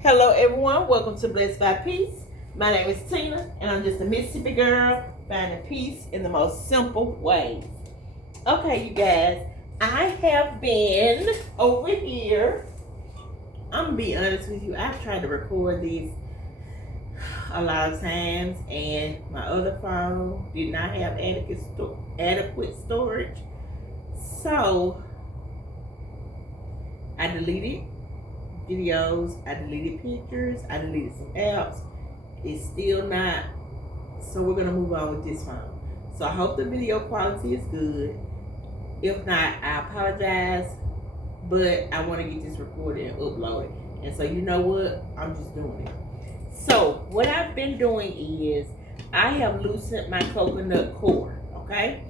Hello, everyone. Welcome to Blessed by Peace. My name is Tina, and I'm just a Mississippi girl finding peace in the most simple ways. Okay, you guys, I have been over here. I'm gonna be honest with you. I've tried to record these a lot of times, and my other phone did not have adequate storage, so I deleted videos, I deleted pictures, I deleted some apps. It's still not, so we're gonna move on with this phone. So I hope the video quality is good. If not, I apologize, but I want to get this recorded and uploaded. And so you know what? I'm just doing it. So what I've been doing is I have loosened my coconut core. Okay,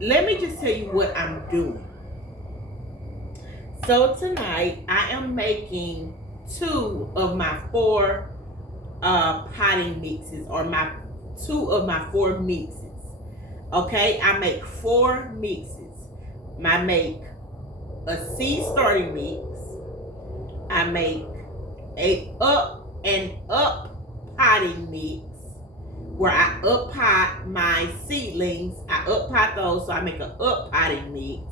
let me just tell you what I'm doing. So tonight I am making 2 of my 4 potting mixes, or my 2 of my 4 mixes. Okay, I make 4 mixes. I make a seed starting mix. I make an up potting mix where I up pot my seedlings. I up pot those, so I make an up potting mix.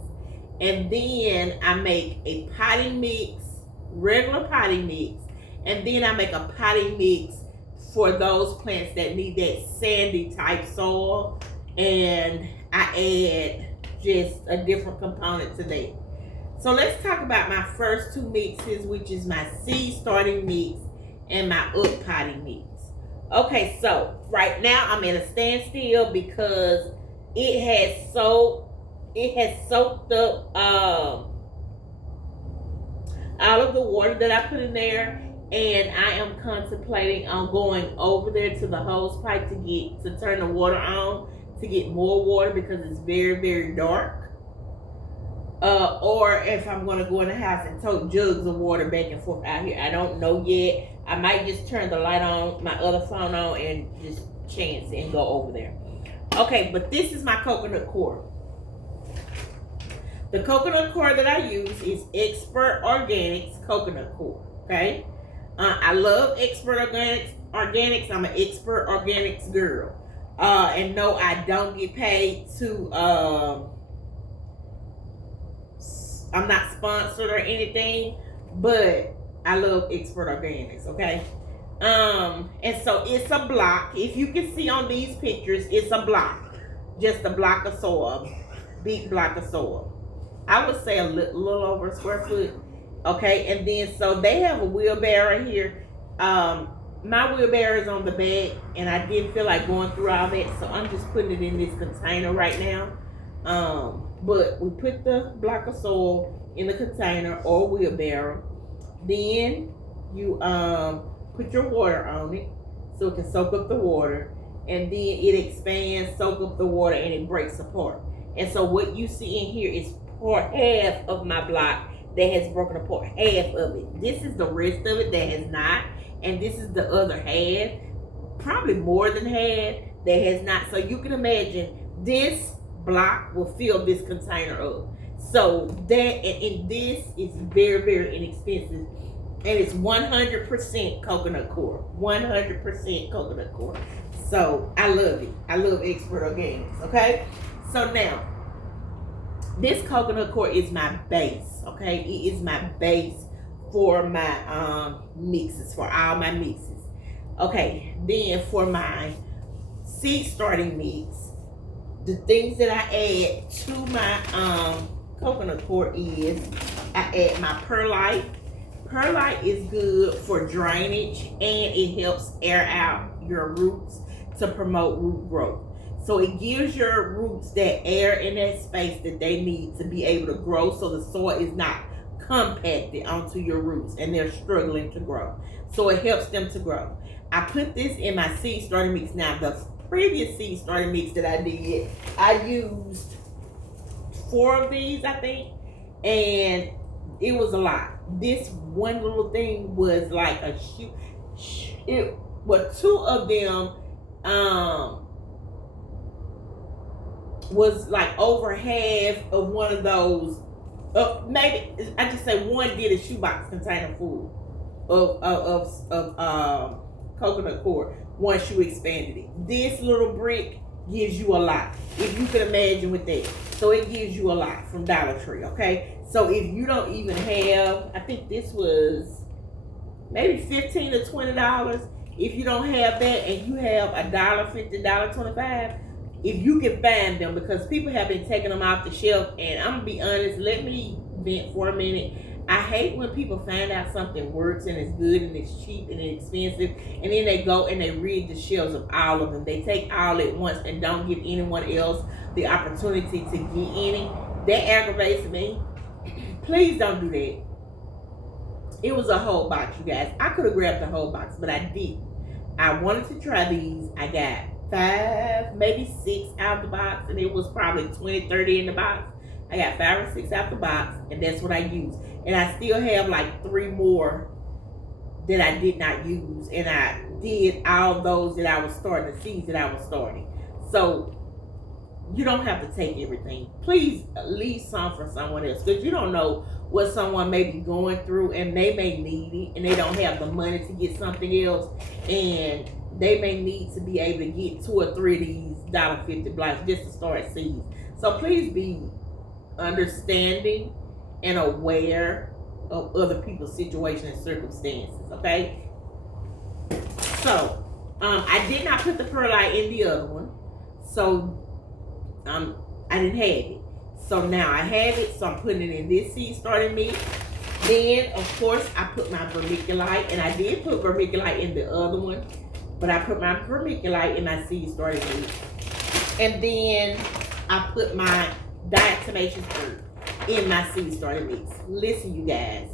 And then I make a potting mix, regular potting mix, and then I make a potting mix for those plants that need that sandy type soil, and I add just a different component to that. So let's talk about my first 2 mixes, which is my seed starting mix and my up potting mix. Okay, so right now I'm at a standstill because it has soaked up all of the water that I put in there, and I am contemplating on going over there to the hose pipe to turn the water on to get more water because it's very, very dark. Or if I'm going to go in the house and tote jugs of water back and forth out here. I don't know yet. I might just turn the light on, my other phone on, and just chance and go over there. Okay, but this is my coconut core. The coconut core that I use is Expert Organics coconut core. Okay, I love Expert Organics. I'm an Expert Organics girl. And no, I don't get paid to. I'm not sponsored or anything, but I love Expert Organics. Okay, and so it's a block. If you can see on these pictures, it's a block, just a block of soil, big block of soil. I would say a little over a square foot. Okay, and then so they have a wheelbarrow here. My wheelbarrow is on the back, and I didn't feel like going through all that, so I'm just putting it in this container right now. But we put the block of soil in the container or wheelbarrow. Then you put your water on it so it can soak up the water, and then it expands, soak up the water, and it breaks apart. And so what you see in here is half of my block that has broken apart, half of it. This is the rest of it that has not, and this is the other half, probably more than half, that has not. So you can imagine this block will fill this container up. So that, and this is very, very inexpensive, and it's 100% coconut core. 100% coconut core. So I love it. I love Expert Organics. Okay, so now this coconut core is my base. Okay, it is my base for my mixes, for all my mixes. Okay, then for my seed starting mix, the things that I add to my coconut core is I add my perlite. Perlite is good for drainage, and it helps air out your roots to promote root growth. So it gives your roots that air in that space that they need to be able to grow, so the soil is not compacted onto your roots and they're struggling to grow. So it helps them to grow. I put this in my seed starting mix. Now, the previous seed starting mix that I did, I used 4 of these, I think, and it was a lot. This one little thing was like a shoot. Well, 2 of them was like over half of one of those. Maybe I just say one did a shoebox container full. of coconut coir once you expanded it. This little brick gives you a lot, if you can imagine with that. So it gives you a lot from Dollar Tree, okay? So if you don't even have, I think this was maybe $15 to $20. If you don't have that and you have $1.50, $1.25, if you can find them, because people have been taking them off the shelf, and I'm gonna be honest, let me vent for a minute. I hate when people find out something works and it's good and it's cheap and it's expensive, and then they go and they read the shelves of all of them. They take all at once and don't give anyone else the opportunity to get any. That aggravates me. Please don't do that. It was a whole box, you guys. I could have grabbed the whole box, but I didn't. I wanted to try these. I got 5, maybe 6 out of the box, and it was probably 20, 30 in the box. I got 5 or 6 out the box, and that's what I used. And I still have like 3 more that I did not use, and I did all those that I was starting, the seeds that I was starting. So you don't have to take everything. Please leave some for someone else, because you don't know what someone may be going through, and they may need it, and they don't have the money to get something else, and they may need to be able to get 2 or 3 of these $1.50 blocks just to start seeds. So please be understanding and aware of other people's situation and circumstances, okay? So I did not put the perlite in the other one, so I didn't have it. So now I have it, so I'm putting it in this seed starting mix. Then of course I put my vermiculite, and I did put vermiculite in the other one, but I put my vermiculite in my seed starting mix. And then I put my diatomaceous earth in my seed starting mix. Listen, you guys,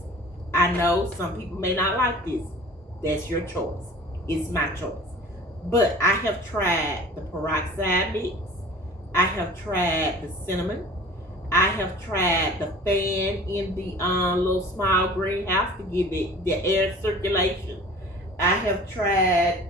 I know some people may not like this. That's your choice. It's my choice. But I have tried the peroxide mix. I have tried the cinnamon. I have tried the fan in the little small greenhouse to give it the air circulation. I have tried,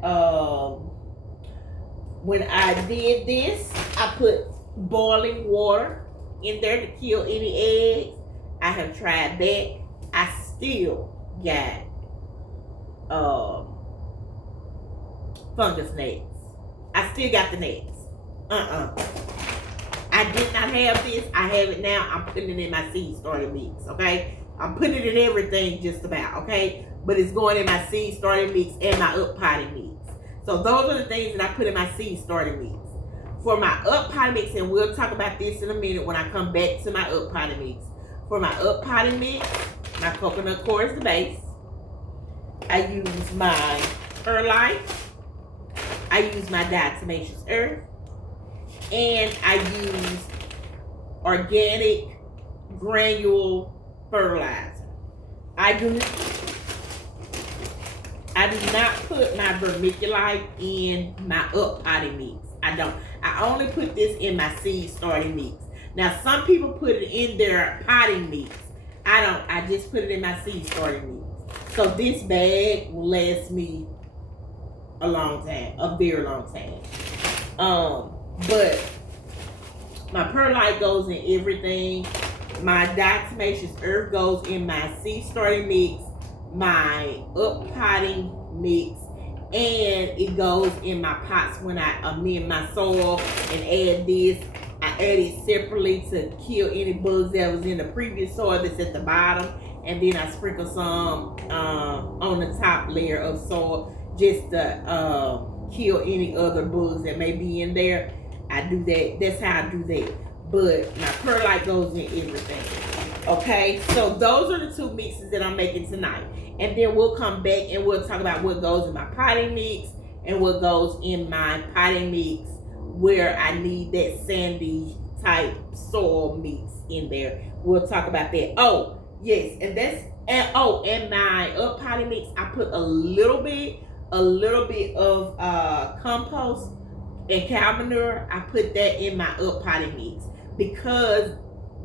when I did this, I put boiling water in there to kill any eggs. I have tried that. I still got fungus gnats. I still got the gnats. I did not have this. I have it now. I'm putting it in my seed starting mix, okay? I'm putting it in everything just about, okay? But it's going in my seed starting mix and my up potting mix. So those are the things that I put in my seed starting mix. For my up potting mix, and we'll talk about this in a minute when I come back to my up potting mix. For my up potting mix, my coconut coir is the base. I use my perlite. I use my diatomaceous earth. And I use organic granule fertilizer. I do not put my vermiculite in my up potting mix. I don't. I only put this in my seed starting mix. Now some people put it in their potting mix. I don't. I just put it in my seed starting mix. So this bag will last me a long time, a very long time. But my perlite goes in everything. My diatomaceous earth goes in my seed starting mix, my up potting mix, and it goes in my pots when I amend my soil and add this. I add it separately to kill any bugs that was in the previous soil that's at the bottom, and then I sprinkle some on the top layer of soil just to kill any other bugs that may be in there. I do that. That's how I do that. But my perlite goes in everything. Okay, so those are the 2 mixes that I'm making tonight. And then we'll come back and we'll talk about what goes in my potting mix and what goes in my potting mix where I need that sandy type soil mix in there. We'll talk about that. Oh, yes, and that's and my up potting mix, I put a little bit of compost and cow manure. I put that in my up potting mix because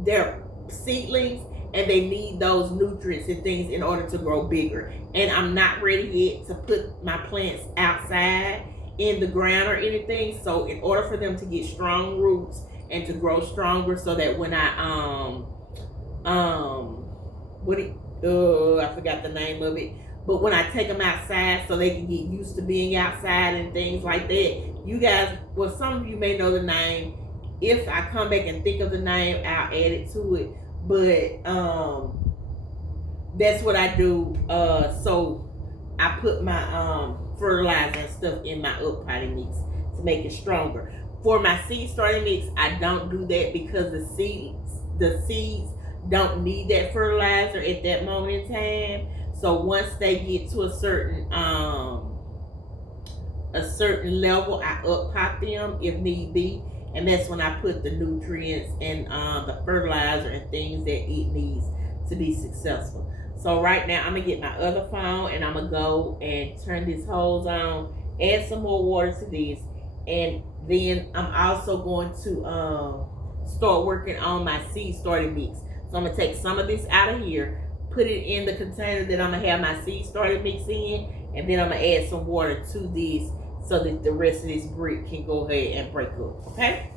they're seedlings and they need those nutrients and things in order to grow bigger. And I'm not ready yet to put my plants outside in the ground or anything. So in order for them to get strong roots and to grow stronger, so that when I I forgot the name of it, But when I take them outside so they can get used to being outside and things like that, you guys, well, some of you may know the name. If I come back and think of the name, I'll add it to it. But that's what I do. So I put my fertilizer and stuff in my up potting mix to make it stronger. For my seed starting mix, I don't do that because the seeds don't need that fertilizer at that moment in time. So once they get to a certain level, I up pot them if need be, and that's when I put the nutrients and the fertilizer and things that it needs to be successful. So right now I'm gonna get my other phone and I'm gonna go and turn this hose on, add some more water to this, and then I'm also going to start working on my seed starting mix. So I'm gonna take some of this out of here, put it in the container that I'm gonna have my seed starting mix in, and then I'm gonna add some water to this so that the rest of this brick can go ahead and break up. Okay?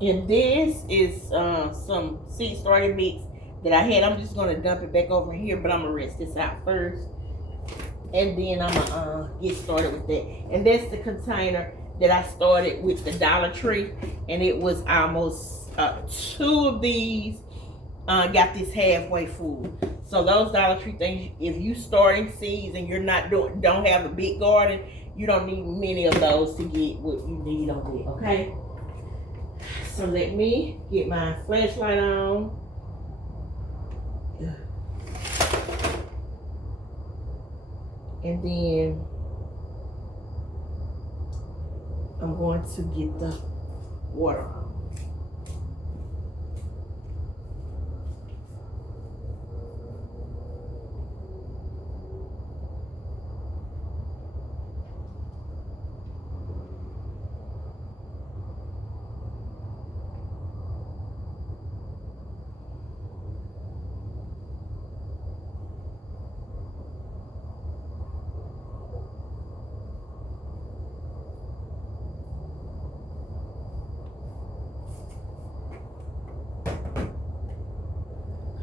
And this is some seed starting mix that I had. I'm just gonna dump it back over here, but I'm gonna rinse this out first, and then I'm gonna get started with that. And that's the container that I started with the Dollar Tree, and it was almost 2 of these got this halfway full. So those Dollar Tree things, if you starting seeds and you're not don't have a big garden, you don't need many of those to get what you need on it. Okay. So let me get my flashlight on. And then I'm going to get the water on.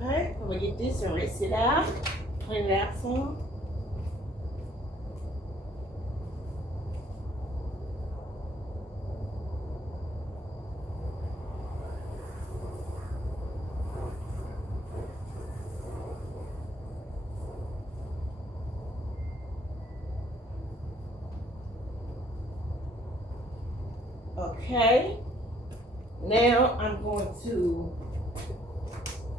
I'm gonna get this and rinse it out, clean it out some. Okay, now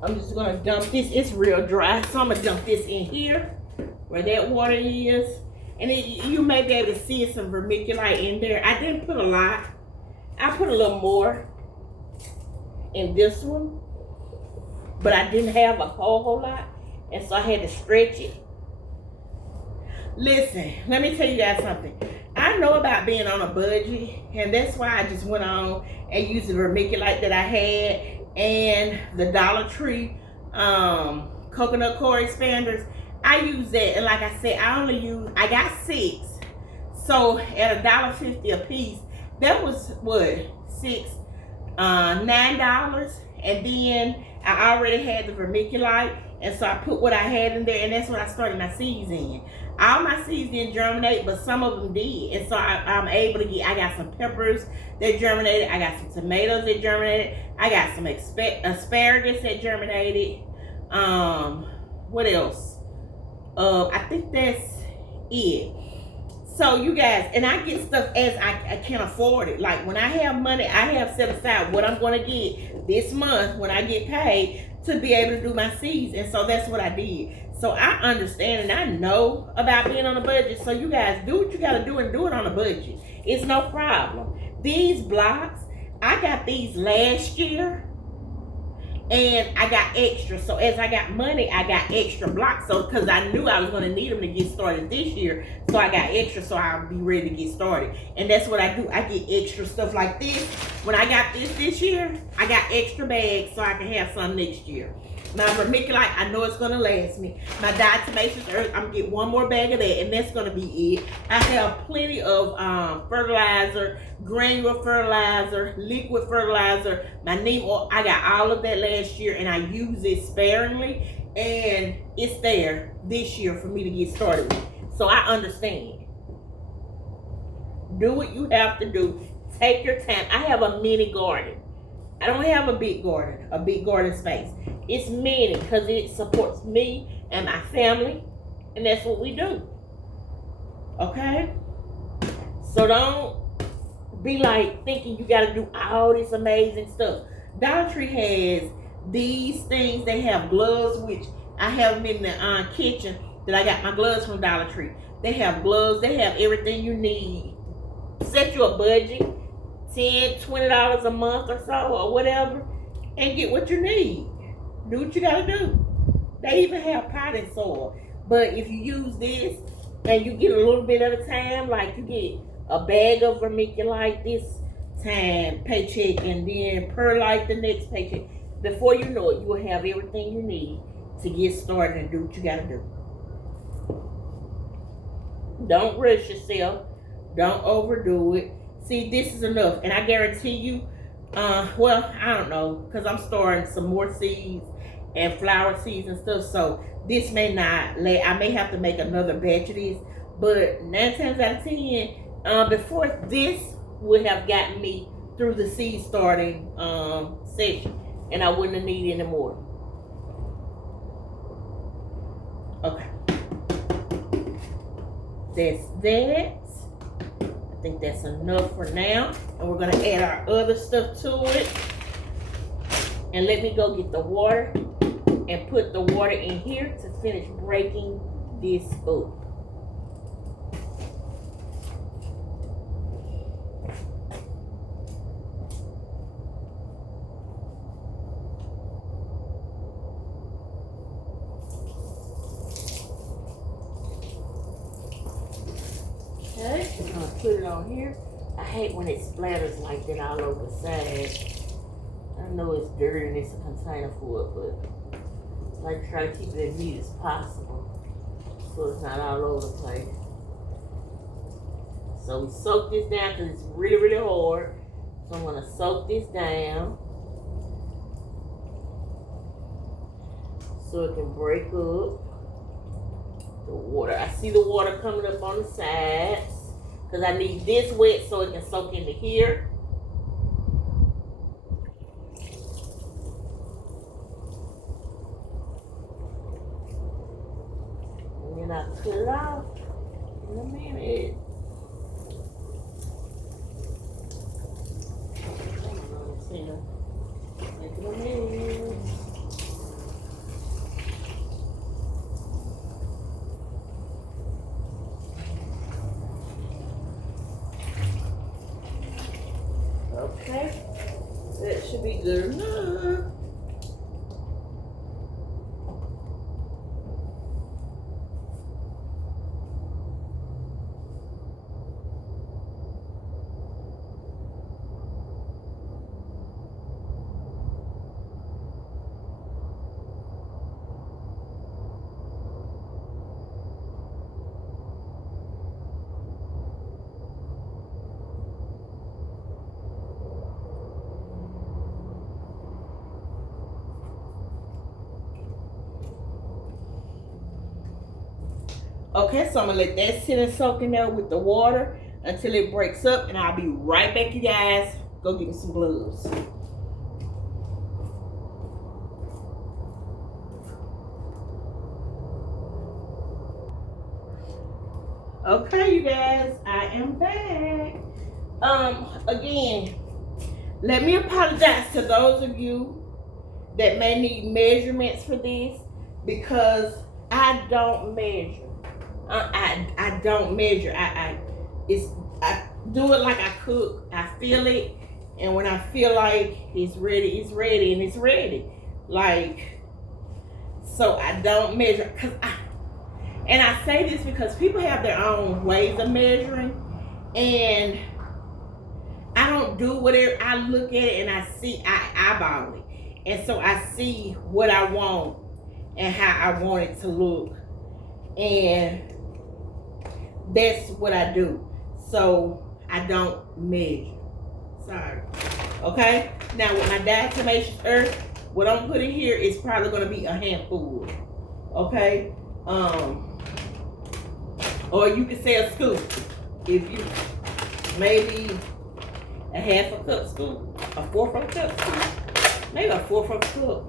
I'm just gonna dump this. It's real dry, so I'm gonna dump this in here where that water is. And you may be able to see some vermiculite in there. I didn't put a lot. I put a little more in this one, but I didn't have a whole lot, and so I had to stretch it. Listen, let me tell you guys something. I know about being on a budget, and that's why I just went on and used the vermiculite that I had and the Dollar Tree coconut core expanders. I use that, and like I said, I got 6. So at $1.50 a piece, that was what, $9. And then I already had the vermiculite, and so I put what I had in there, and that's what I started my seeds in. All my seeds didn't germinate, but some of them did. And so I'm able to I got some peppers that germinated. I got some tomatoes that germinated. I got some asparagus that germinated. What else? I think that's it. So you guys, and I get stuff as I can afford it. Like when I have money, I have set aside what I'm going to get this month when I get paid to be able to do my seeds. And so that's what I did. So I understand and I know about being on a budget. So you guys, do what you got to do and do it on a budget. It's no problem. These blocks, I got these last year, And I got extra. So as I got money, I got extra blocks. So because I knew I was going to need them to get started this year, so I got extra, so I'll be ready to get started. And that's what I do. I get extra stuff like this. When I got this year, I got extra bags so I can have some next year. My vermiculite, I know it's gonna last me. My diatomaceous earth, I'm gonna get one more bag of that, and that's gonna be it. I have plenty of fertilizer, granular fertilizer, liquid fertilizer, my neem oil. I got all of that last year, and I use it sparingly, and it's there this year for me to get started with. So I understand. Do what you have to do. Take your time. I have a mini garden. I don't have a big garden space. It's mini because it supports me and my family, and that's what we do. Okay? So don't be like thinking you got to do all this amazing stuff. Dollar Tree has these things. They have gloves, which I have them in the kitchen that I got my gloves from Dollar Tree. They have gloves. They have everything you need. Set you a budget. $10, $20 a month or so or whatever, and get what you need. Do what you gotta do. They even have potting soil. But if you use this and you get a little bit at a time, like you get a bag of vermiculite this time, paycheck, and then perlite the next paycheck, before you know it, you will have everything you need to get started and do what you gotta do. Don't rush yourself. Don't overdo it. See, this is enough, and I guarantee you, well, I don't know, because I'm storing some more seeds and flower seeds and stuff, so this may not, I may have to make another batch of this, but 9 times out of 10, before this would have gotten me through the seed starting session, and I wouldn't have needed any more. Okay. That's that. I think that's enough for now, and we're gonna add our other stuff to it. And let me go get the water and put the water in here to finish breaking this up. Okay, I'm gonna put it on here. I hate when it splatters like that all over the side. I know it's dirty and it's a container for it, but I like to try to keep it as neat as possible so it's not all over the place. So we soak this down because it's really, really hard. So I'm gonna soak this down so it can break up the water. I see the water coming up on the sides because I need this wet so it can soak into here. And then I cut it off in a minute. Okay, that should be good enough. Okay, so I'm gonna let that sit and soak in there with the water until it breaks up, and I'll be right back, you guys. Go get me some gloves. Okay, you guys, I am back. Again, let me apologize to those of you that may need measurements for this because I don't measure. I don't measure. I do it like I cook. I feel it, and when I feel like it's ready, and it's ready. Like, so I don't measure. And I say this because people have their own ways of measuring. And I don't do whatever. I look at it and I see, I eyeball it. And so I see what I want and how I want it to look. And that's what I do. So I don't measure. Sorry. Okay? Now with my diatomaceous earth, what I'm putting here is probably going to be a handful. Okay? Or you can say a scoop. If you, maybe a half a cup scoop, a fourth of a cup scoop, maybe a fourth of a cup.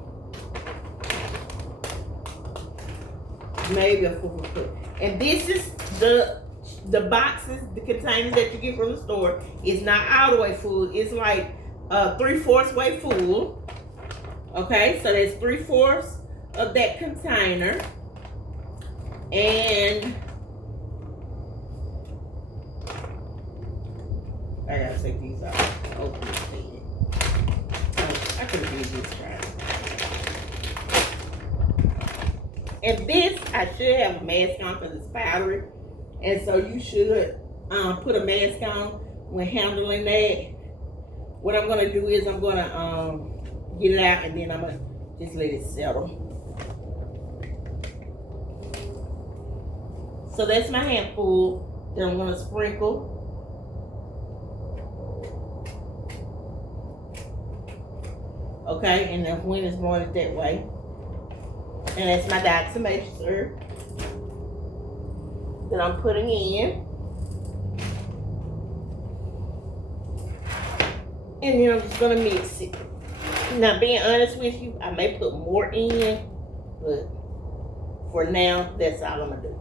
Maybe a fourth of a cup. And this is the boxes, the containers that you get from the store. It's not all the way full. It's like 3/4 way full. Okay, so that's 3/4 of that container. And I gotta take these out. Open this thing. Oh, I could have used this right. And this, I should have a mask on because it's powdery. And so you should put a mask on when handling that. What I'm gonna do is I'm gonna get it out and then I'm gonna just let it settle. So that's my handful. Then I'm gonna sprinkle. Okay, and the wind is blowing it that way. And that's my diatomaceous earth that I'm putting in. And then I'm just gonna mix it. Now, being honest with you, I may put more in, but for now, that's all I'm gonna do.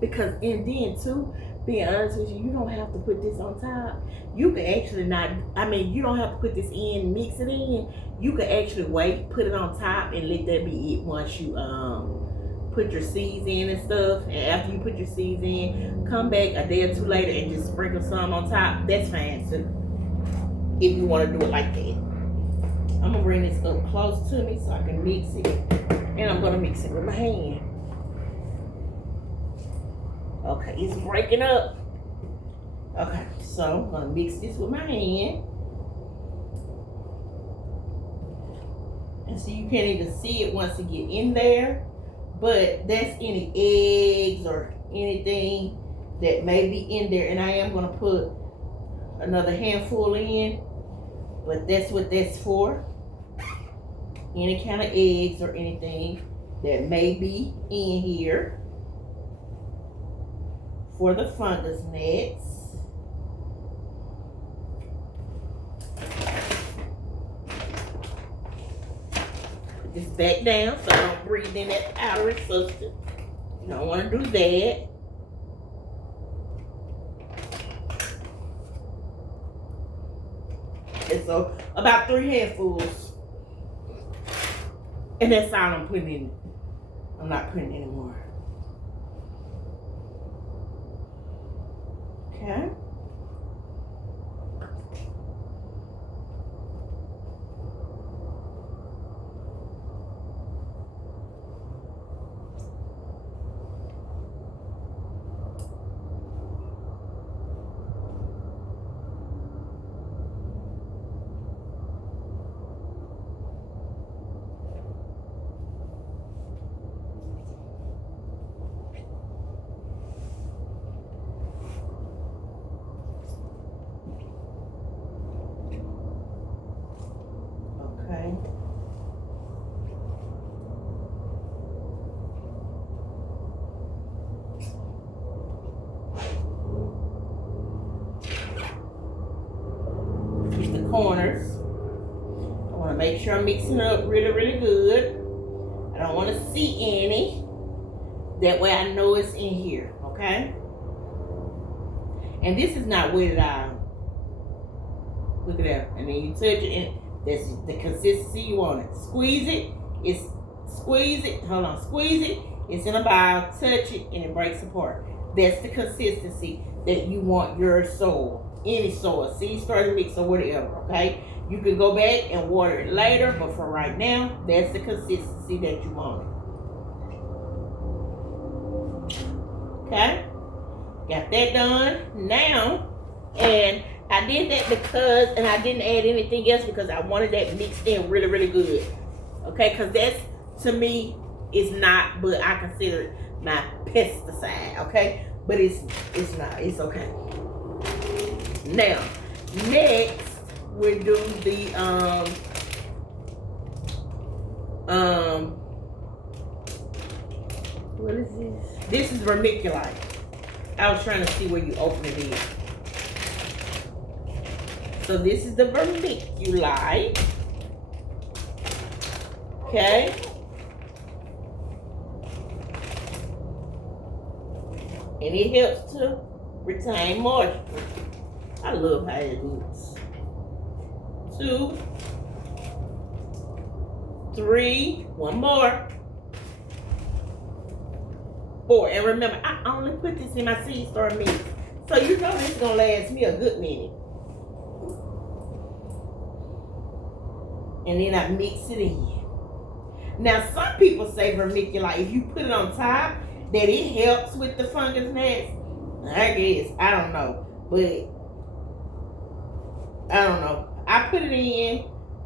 Because, and then too, being honest with you, you don't have to put this on top. You can actually not, I mean, you don't have to put this in, mix it in. You can actually wait, put it on top, and let that be it once you put your seeds in and stuff. And after you put your seeds in, come back a day or two later and just sprinkle some on top. That's fine too, if you want to do it like that. I'm gonna bring this up close to me so I can mix it, and I'm gonna mix it with my hand. Okay, it's breaking up. Okay, so I'm gonna mix this with my hand. And so you can't even see it once it get in there. But that's any eggs or anything that may be in there. And I am gonna put another handful in. But that's what that's for. Any kind of eggs or anything that may be in here for the fungus nets. Put this back down so I don't breathe in that powdery substance. You don't want to do that. And so about 3 handfuls. And that's all I'm putting in. I'm not putting any more. Okay. Corners. I want to make sure I'm mixing it up really, really good. I don't want to see any. That way I know it's in here, okay? And this is not wetted out. Look at that. And then you touch it and that's the consistency you want it. Squeeze it. Squeeze it. Hold on. Squeeze it. It's in a bowl. Touch it and it breaks apart. That's the consistency that you want your soil, any soil, seed starter mix or whatever, okay? You can go back and water it later, but for right now, that's the consistency that you want. Okay? Got that done. Now, and I did that because, and I didn't add anything else because I wanted that mixed in really, really good. Okay? Because that's, to me, is not, but I consider it my pesticide. Okay? But it's not. It's okay. Now, next, we'll do the, what is this? This is vermiculite. I was trying to see where you open it in. So this is the vermiculite. Okay. And it helps to retain moisture. I love how it looks. 2, 3, one more. 4. And remember, I only put this in my seed starter mix. So you know this is going to last me a good minute. And then I mix it in. Now, some people say vermiculite, if you put it on top, that it helps with the fungus gnats. I guess. I don't know. But, I don't know. I put it in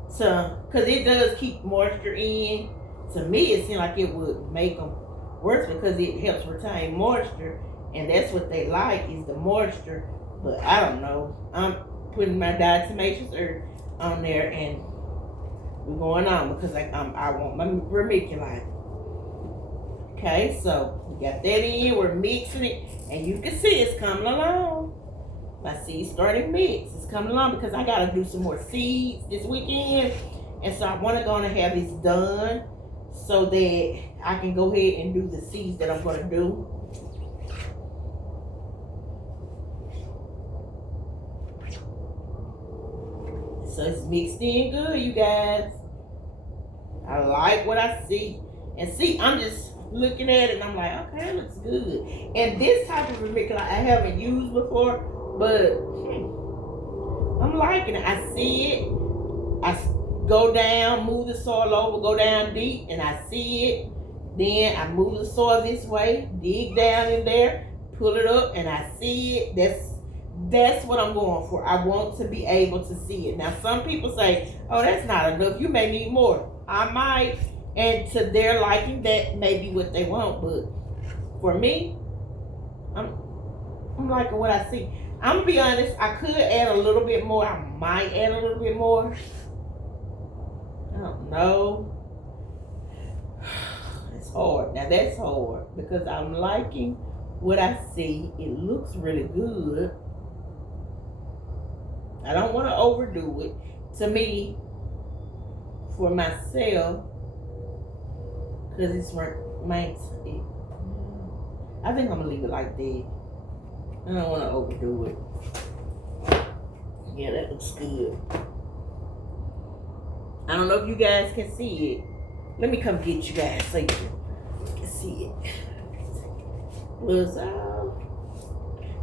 because it does keep moisture in. To me, it seemed like it would make them worse because it helps retain moisture, and that's what they like is the moisture. But I don't know. I'm putting my diatomaceous earth on there, and we're going on because I want my vermiculite. Okay, so we got that in. We're mixing it, and you can see it's coming along. My seed starting mix is coming along because I got to do some more seeds this weekend, and so I want to go and have this done so that I can go ahead and do the seeds that I'm going to do. So it's mixed in good, you guys. I like what I see. And see, I'm just looking at it and I'm like, okay, it looks good. And this type of vermiculite I haven't used before, but I'm liking it. I see it. I go down, move the soil over, go down deep, and I see it. Then I move the soil this way, dig down in there, pull it up, and I see it. That's what I'm going for. I want to be able to see it. Now, some people say, oh, that's not enough. You may need more. I might. And to their liking, that may be what they want. But for me, I'm liking what I see. I'm going to be honest. I could add a little bit more. I might add a little bit more. I don't know. It's hard. Now, that's hard because I'm liking what I see. It looks really good. I don't want to overdo it. To me, for myself, because it's my, I think I'm going to leave it like that. I don't want to overdo it. Yeah, that looks good. I don't know if you guys can see it. Let me come get you guys so you can see it.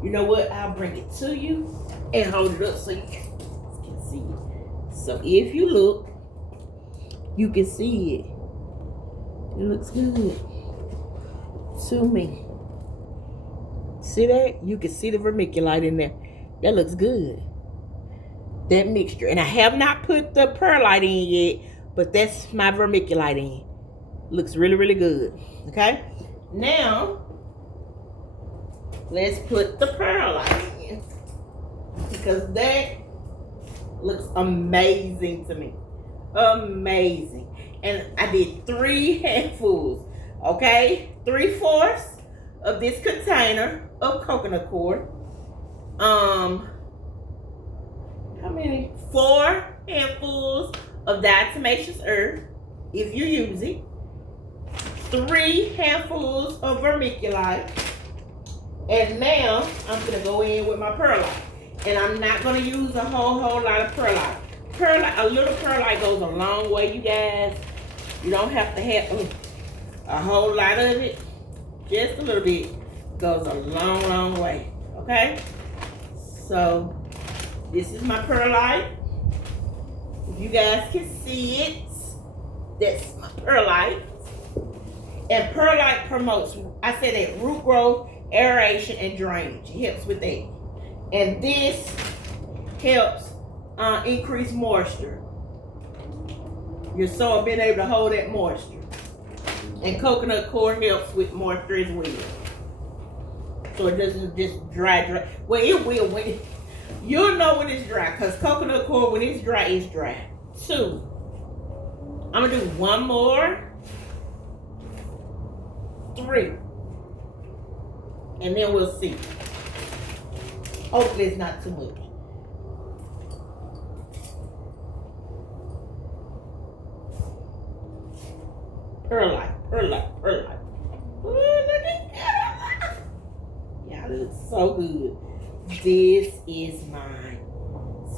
You know what? I'll bring it to you and hold it up so you can see it. So if you look, you can see it. It looks good to me. See that? You can see the vermiculite in there. That looks good. That mixture. And I have not put the perlite in yet, but that's my vermiculite in. Looks really, really good. Okay? Now, let's put the perlite in. Because that looks amazing to me. Amazing. And I did 3 handfuls. Okay? 3/4 of this container of coconut coir. How many? 4 handfuls of diatomaceous earth, if you use it. 3 handfuls of vermiculite. And now I'm gonna go in with my perlite. And I'm not gonna use a whole lot of perlite. A little perlite goes a long way, you guys. You don't have to have a whole lot of it. Just a little bit. Goes a long, long way. Okay? So this is my perlite. If you guys can see it, that's my perlite. And perlite promotes, I said that, root growth, aeration, and drainage. It helps with that. And this helps increase moisture. Your soil being able to hold that moisture. And coconut coir helps with moisture as well. So it doesn't just dry. Well, it will when you'll know when it's dry, because coconut coir, when it's dry. 2. I'm gonna do one more. 3. And then we'll see. Hopefully it's not too much. Perlite. Ooh, look at that. Y'all look so good. This is mine.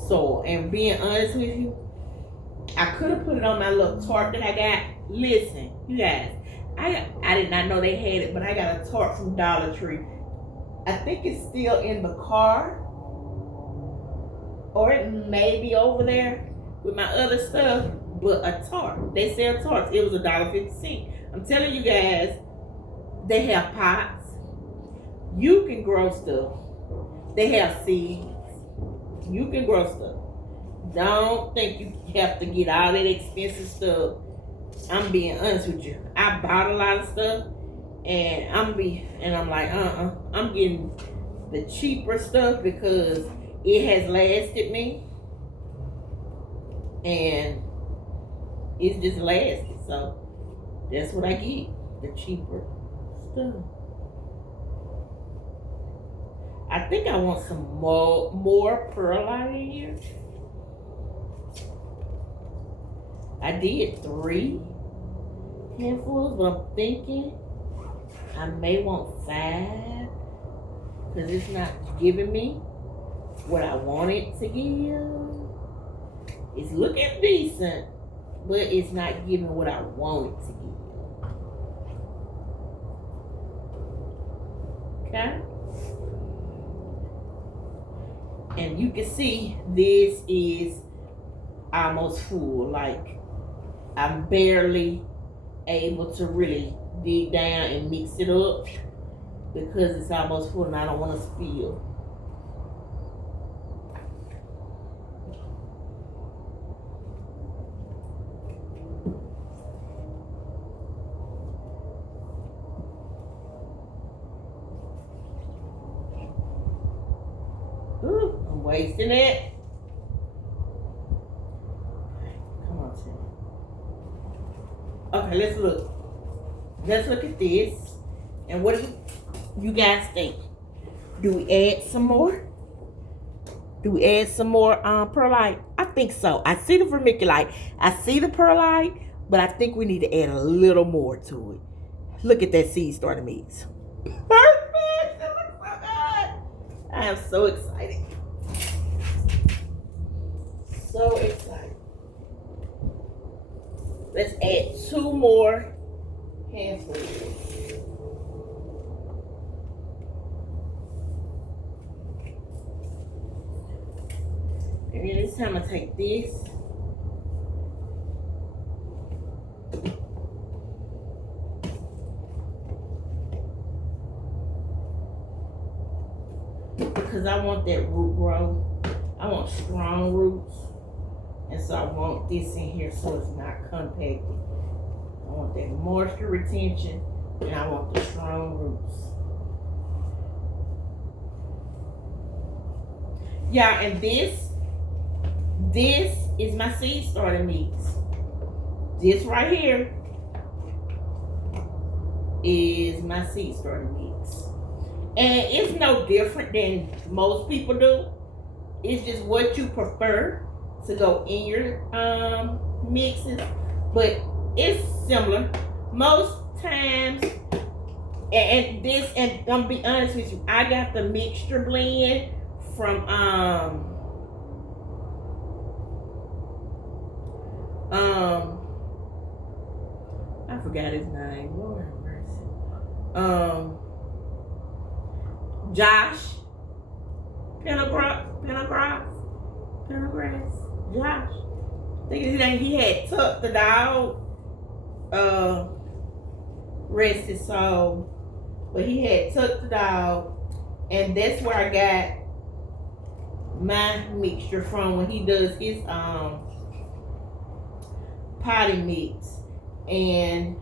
So, and being honest with you, I could have put it on my little tart that I got. Listen, you guys, I did not know they had it, but I got a tart from Dollar Tree. I think it's still in the car, or it may be over there with my other stuff. But a tart, they sell tarts. It was $1.50. I'm telling you guys, they have pots. You can grow stuff. They have seeds. You can grow stuff. Don't think you have to get all that expensive stuff. I'm being honest with you. I bought a lot of stuff, and I'm like, I'm getting the cheaper stuff because it has lasted me, and it's just lasted. So that's what I get, the cheaper stuff. I think I want some more perlite in here. I did 3 handfuls, but I'm thinking I may want 5 because it's not giving me what I want it to give. It's looking decent, but it's not giving what I want it to give. Okay? And you can see this is almost full. Like, I'm barely able to really dig down and mix it up because it's almost full and I don't want to spill. Ooh, I'm wasting it. Come on, Tim. Okay, let's look. Let's look at this. And what do you guys think? Do we add some more? Do we add some more perlite? I think so. I see the vermiculite. I see the perlite, but I think we need to add a little more to it. Look at that seed starting mix. Perfect! It looks so good. I am so excited. So excited. Let's add 2 more handfuls. And then this time I take this. Because I want that root growth. I want strong roots. And so I want this in here so it's not compacted. I want that moisture retention, and I want the strong roots. Yeah, and this is my seed starter mix. This right here is my seed starter mix. And it's no different than most people do. It's just what you prefer to go in your mixes. But it's similar. Most times, and I'm gonna be honest with you, I got the mixture blend from I forgot his name. Lord have mercy. Josh Pendergrass, Josh. I think his name. He had Tuck the dog. Rest his soul. But he had Tuck the dog, and that's where I got my mixture from when he does his potty mix. And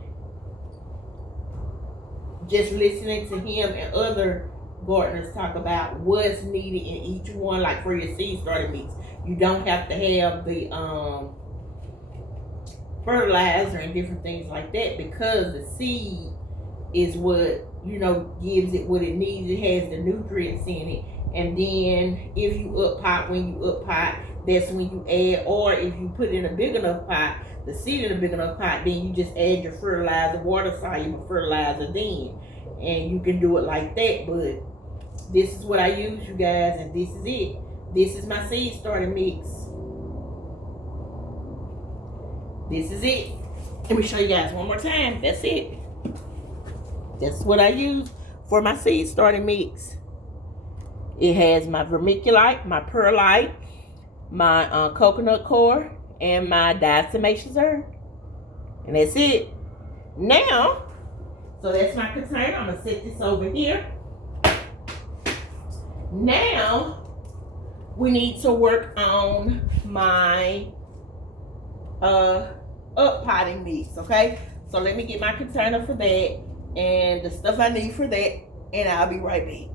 just listening to him and other gardeners talk about what's needed in each one, like for your seed starter mix, you don't have to have the fertilizer and different things like that, because the seed is what, you know, gives it what it needs. It has the nutrients in it. And then if you up pot, when you up pot, that's when you add, or if you put in a big enough pot, the seed in a big enough pot, then you just add your fertilizer, water soluble fertilizer then. And you can do it like that. But this is what I use, you guys, and this is it. This is my seed starter mix. This is it. Let me show you guys one more time. That's it. That's what I use for my seed starting mix. It has my vermiculite, my perlite, my coconut coir, and my diatomaceous earth. And that's it. Now, so that's my container. I'm going to set this over here. Now, we need to work on my up potting mix, okay? So let me get my container for that and the stuff I need for that, and I'll be right back.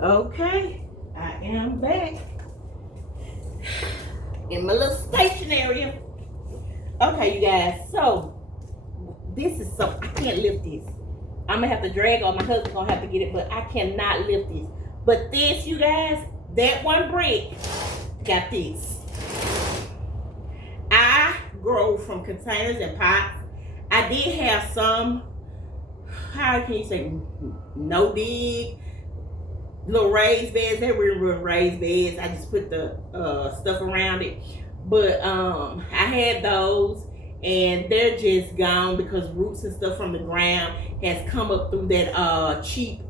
Okay, I am back in my little station area. Okay, you guys, so this is so, I can't lift this. I'm gonna have to drag on, my husband's gonna have to get it, but I cannot lift this. But this, you guys, that one brick got this. I grow from containers and pots. I did have some, how can you say, no dig, little raised beds. They were real raised beds. I just put the stuff around it. But I had those, and they're just gone because roots and stuff from the ground has come up through that cheap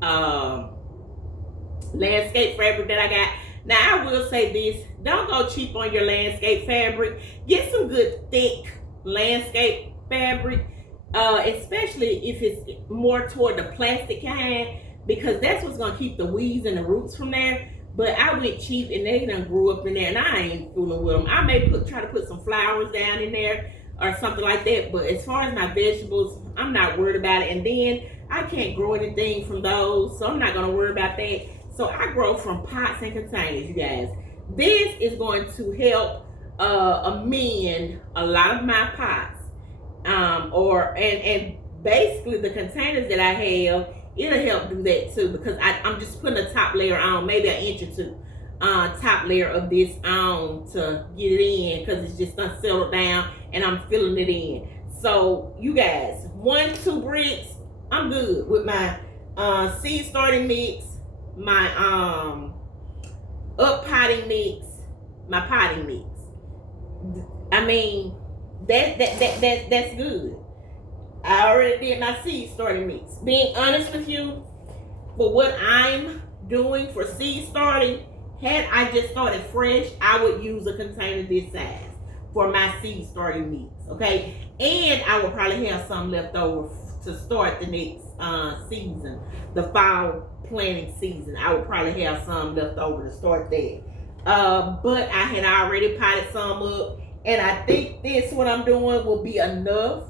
landscape fabric that I got. Now I will say this, don't go cheap on your landscape fabric. Get some good thick landscape fabric, especially if it's more toward the plastic kind, because that's what's gonna keep the weeds and the roots from there. But I went cheap and they done grew up in there, and I ain't fooling with them. I may try to put some flowers down in there or something like that, but as far as my vegetables, I'm not worried about it. And then I can't grow anything from those, so I'm not gonna worry about that. So I grow from pots and containers, you guys. This is going to help amend a lot of my pots, and basically the containers that I have, it'll help do that too, because I'm just putting a top layer on, maybe an inch or two, top layer of this on to get it in, because it's just done settled down and I'm filling it in. So you guys, 1-2 bricks, I'm good with my seed starting mix, my up potting mix, my potting mix. I mean, that's good. I already did my seed starting mix. Being honest with you, for what I'm doing for seed starting, had I just started fresh, I would use a container this size for my seed starting mix, okay? And I will probably have some left over to start the next season, the fall planting season. I would probably have some left over to start that. But I had already potted some up, and I think this, what I'm doing, will be enough.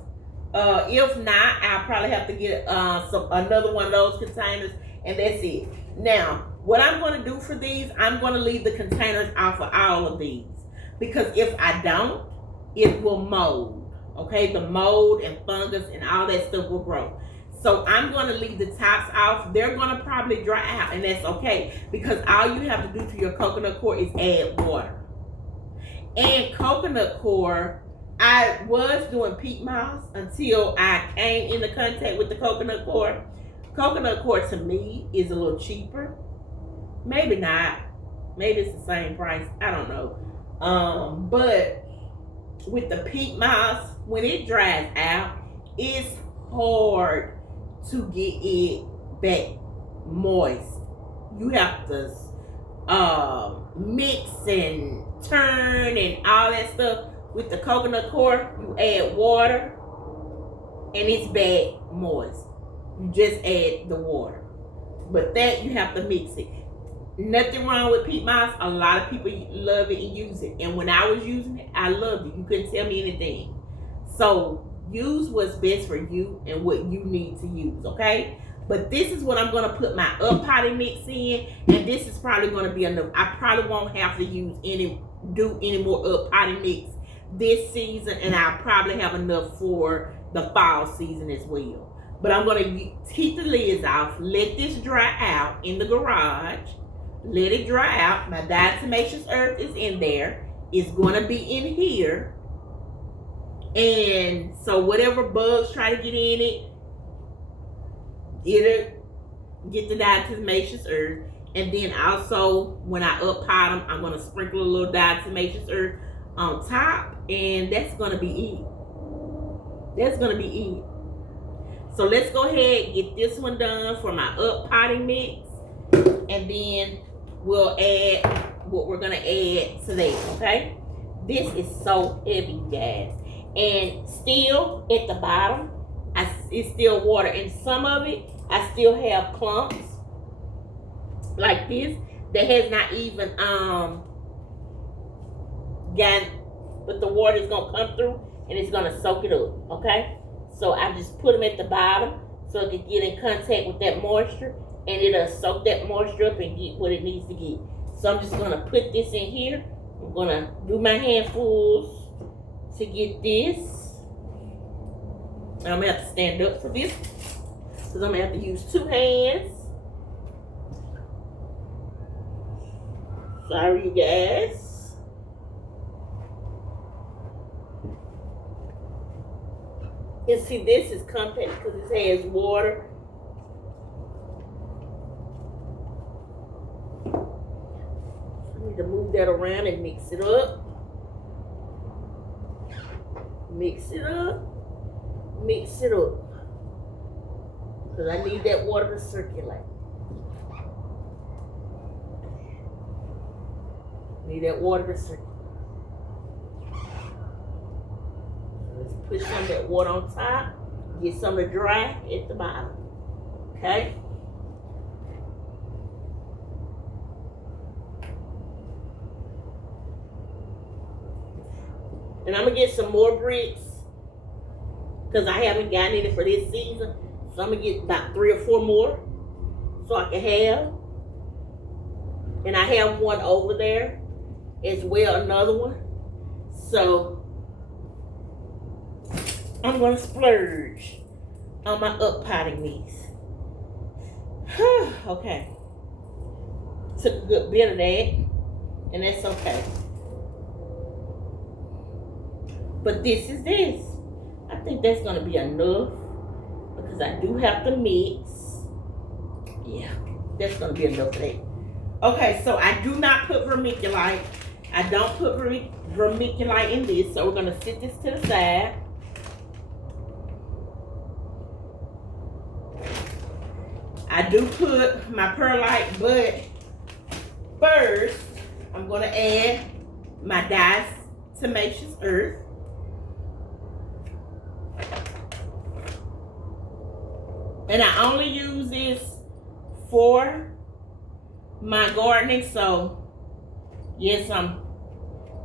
If not, I'll probably have to get another one of those containers, and that's it. Now, what I'm going to do for these, I'm going to leave the containers off of all of these, because if I don't, it will mold. Okay, the mold and fungus and all that stuff will grow. So I'm going to leave the tops off. They're going to probably dry out, and that's okay, because all you have to do to your coconut coir is add water. And coconut coir, I was doing peat moss until I came into contact with the coconut coir. Coconut coir to me is a little cheaper. Maybe not. Maybe it's the same price. I don't know. But with the peat moss, when it dries out, it's hard to get it back moist. You have to mix and turn and all that stuff. With the coconut coir, you add water and it's back moist. You just add the water. But that you have to mix it. Nothing wrong with peat moss. A lot of people love it and use it. And when I was using it, I loved it. You couldn't tell me anything. So use what's best for you and what you need to use, okay? But this is what I'm going to put my up potting mix in. And this is probably going to be enough. I probably won't have to do any more up potting mix this season. And I'll probably have enough for the fall season as well. But I'm going to keep the lids off. Let this dry out in the garage. Let it dry out. My diatomaceous earth is in there. It's going to be in here. And so whatever bugs try to get in it, it'll get the diatomaceous earth. And then also, when I up pot them, I'm going to sprinkle a little diatomaceous earth on top. And that's going to be it. That's going to be it. So let's go ahead and get this one done for my up potting mix. And then we'll add what we're going to add to that, okay? This is so heavy, guys. And still at the bottom, it's still water. And some of it, I still have clumps like this that has not even but the water is going to come through and it's going to soak it up, okay? So I just put them at the bottom so it can get in contact with that moisture and it'll soak that moisture up and get what it needs to get. So I'm just going to put this in here. I'm going to do my handfuls to get this. I'm going to have to stand up for this because I'm going to have to use 2 hands. Sorry, you guys. And see, this is compact because it has water. I need to move that around and mix it up. Mix it up. Mix it up. Because I need that water to circulate. Need that water to circulate. Let's put some of that water on top. Get some to dry at the bottom. Okay? And I'm going to get some more bricks because I haven't gotten any for this season. So I'm going to get about 3 or 4 more so I can have. And I have one over there as well, another one. So I'm going to splurge on my up potting mix. Okay. Took a good bit of that, and that's okay. But this is this. I think that's going to be enough because I do have to mix. Yeah, that's going to be enough for that. Okay, so I do not put vermiculite. I don't put vermiculite in this, so we're going to sit this to the side. I do put my perlite, but first I'm going to add my diatomaceous earth. And I only use this for my gardening, so yes, I'm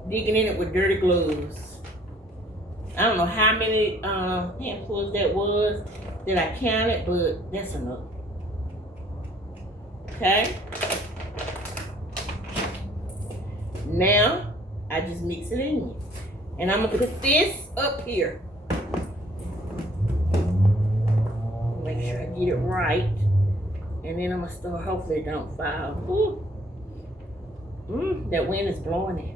digging in it with dirty gloves. I don't know how many handfuls that was that I counted, but that's enough. Okay. Now I just mix it in, and I'm gonna put this up here. Make sure I get it right, and then I'm gonna start. Hopefully, it don't fall. Ooh. That wind is blowing it.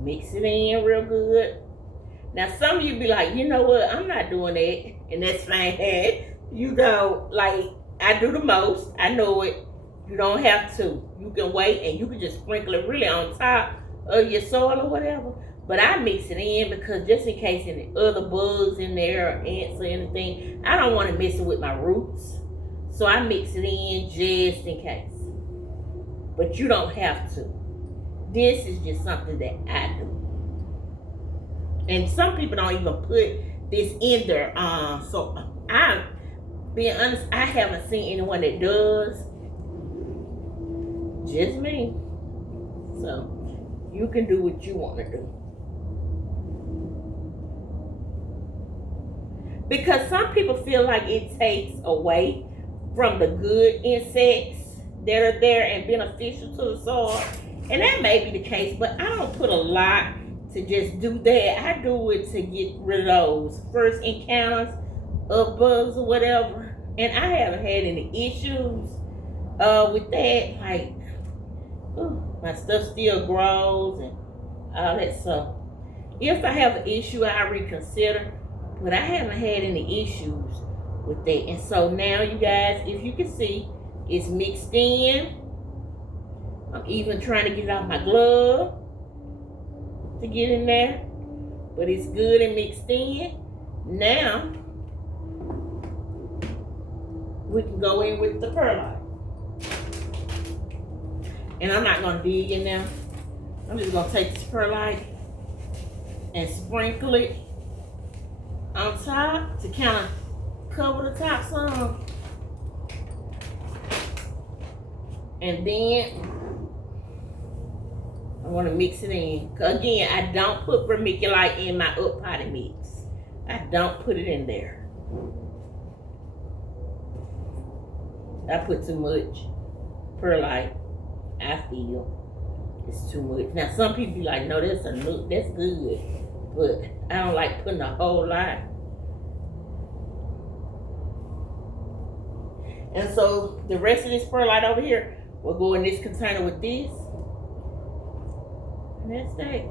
Mix it in real good. Now, some of you be like, you know what? I'm not doing that. And that's fine. You go, like, I do the most. I know it. You don't have to. You can wait and you can just sprinkle it really on top of your soil or whatever. But I mix it in because just in case any other bugs in there or ants or anything, I don't want to mess it with my roots. So I mix it in just in case. But you don't have to. This is just something that I do. And some people don't even put this in there. So I'm being honest, I haven't seen anyone that does. Just me. So you can do what you want to do. Because some people feel like it takes away from the good insects that are there and beneficial to the soil. And that may be the case, but I don't put a lot to just do that. I do it to get rid of those first encounters of bugs or whatever. And I haven't had any issues with that. Like, my stuff still grows and all that. So if I have an issue, I reconsider. But I haven't had any issues with that. And so now, you guys, if you can see, it's mixed in. I'm even trying to get it out my glove to get in there. But it's good and mixed in. Now, we can go in with the perlite. And I'm not going to dig in there. I'm just going to take this perlite and sprinkle it on top to kind of cover the top some. And then I want to mix it in. Again, I don't put vermiculite in my up potted mix. I don't put it in there. I put too much perlite. I feel it's too much. Now some people be like, no, that's good. But I don't like putting a whole lot. And so the rest of this perlite over here will go in this container with this. And that's that.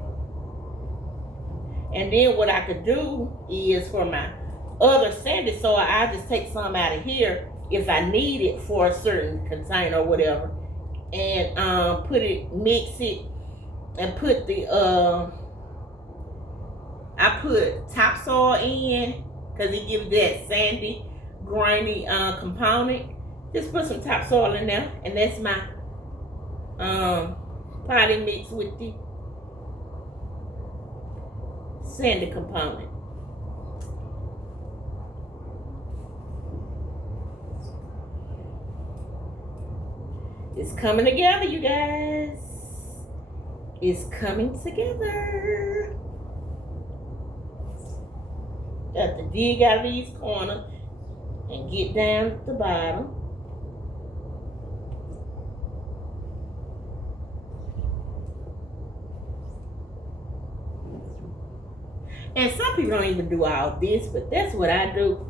And then what I could do is for my other sandy soil, I just take some out of here if I need it for a certain container or whatever. And mix it, and put the I put topsoil in because it gives that sandy, grainy component. Just put some topsoil in there, and that's my potty mix with the sandy component. It's coming together, you guys. It's coming together. Got to dig out of these corners and get down at the bottom. And some people don't even do all this, but that's what I do.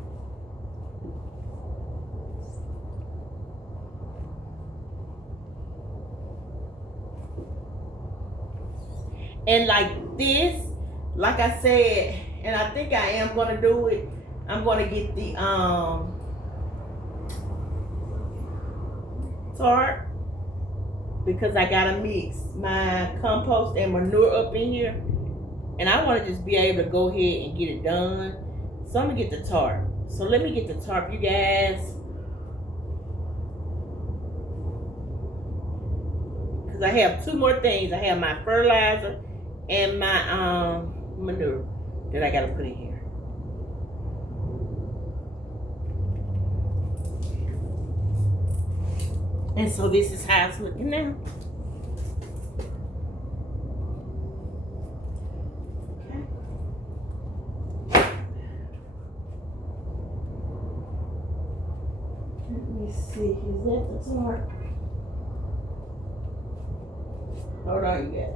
And like this, like I said, and I think I am gonna do it. I'm gonna get the tart because I gotta mix my compost and manure up in here, and I want to just be able to go ahead and get it done. So I'm gonna get the tart. So let me get the tart, you guys, because I have two more things. I have my fertilizer and my manure that I gotta put in here. And so this is how it's looking now. Okay. Let me see, is that the tart? Hold on, you guys.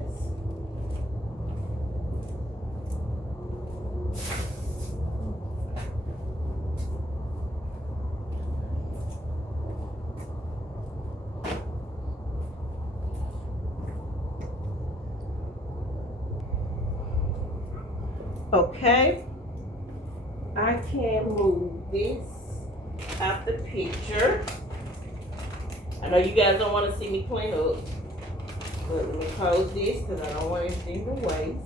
Okay, I can move this out the picture. I I know you guys don't want to see me clean up, but let me close this because I don't want anything to waste.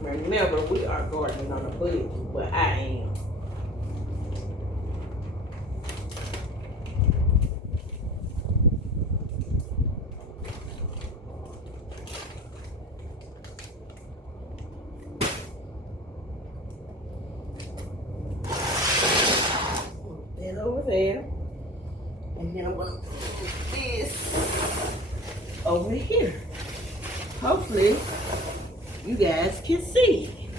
Remember, we are gardening on a budget, but I am. That over there. And then I'm going to put this over here. Hopefully, you guys can see.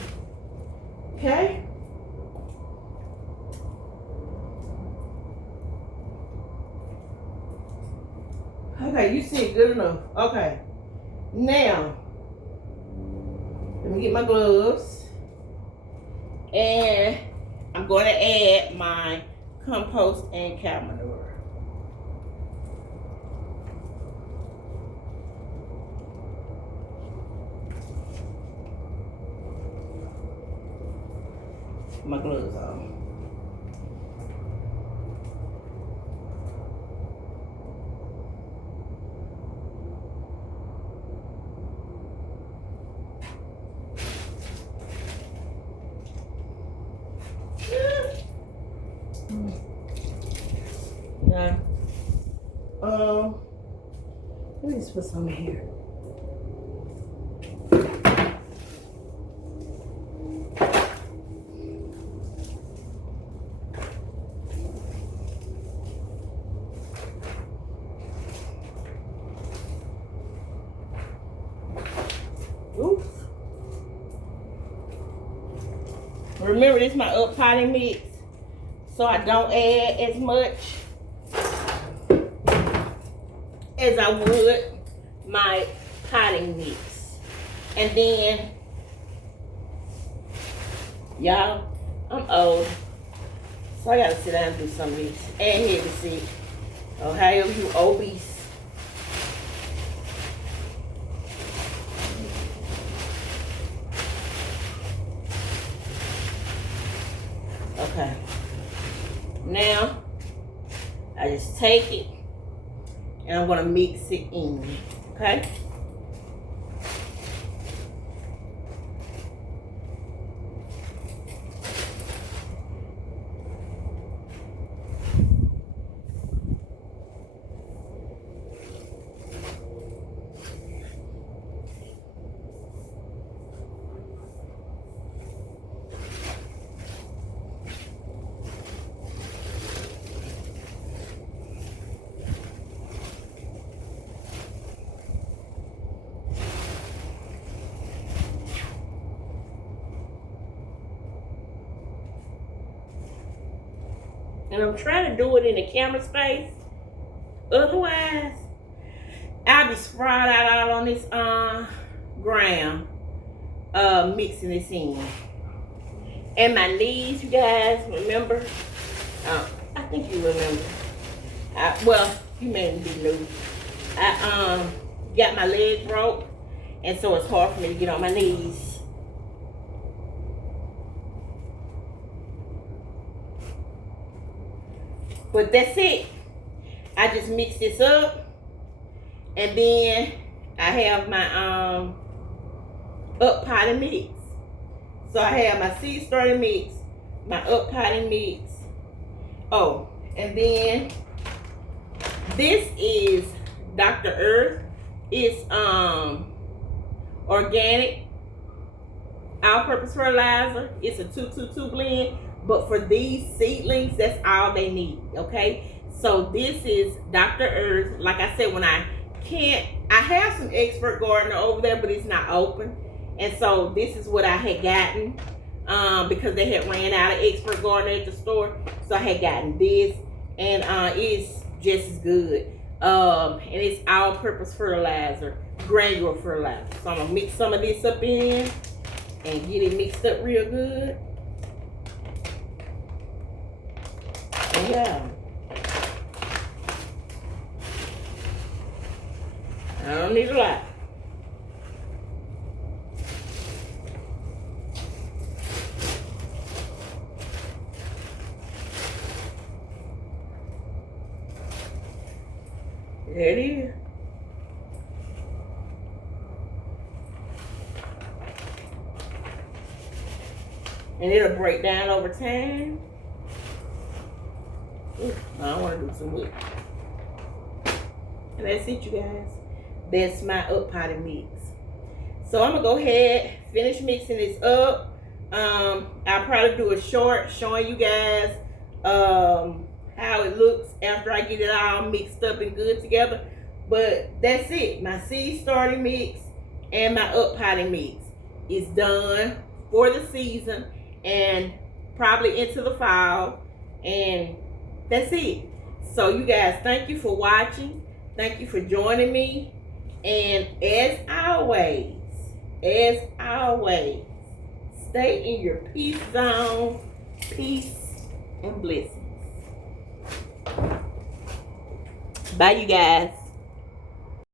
Okay? Okay, you see it good enough. Okay. Now, let me get my gloves. And I'm going to add my compost and cow manure. My gloves on. Yeah. Let me just put some in here. Oops. Remember, this is my up potting mix, so I don't add as much as I would my potting mix. And then, y'all, I'm old, so I gotta sit down and do some of this. And here to see, Ohio, you obese. Okay. Now, I just take it and I'm gonna mix it in, okay? And I'm trying to do it in the camera space. Otherwise, I'll be sprawled out all on this ground, mixing this in. And my knees, you guys, remember? I think you remember. Well, you may be new. I got my leg broke, and so it's hard for me to get on my knees. But that's it. I just mix this up, and then I have my up potting mix. So I have my seed starter mix, my up potting mix. Oh, and then this is Dr. Earth. It's organic all-purpose fertilizer. It's a 2-2-2 blend. But for these seedlings, that's all they need, okay? So this is Dr. Earth. Like I said, when I have some expert gardener over there, but it's not open. And so this is what I had gotten because they had ran out of expert gardener at the store. So I had gotten this, and it's just as good. And it's all-purpose fertilizer, granular fertilizer. So I'm gonna mix some of this up in and get it mixed up real good. Yeah. I don't need a lot. There it is. And it'll break down over time. Ooh, I want to do some whip. And that's it, you guys. That's my up potted mix. So I'm gonna go ahead, finish mixing this up. I'll probably do a short showing you guys how it looks after I get it all mixed up and good together. But that's it. My seed starting mix and my up potting mix is done for the season and probably into the fall. And that's it. So you guys, thank you for watching. Thank you for joining me. And as always, stay in your peace zone. Peace and blessings. Bye, you guys.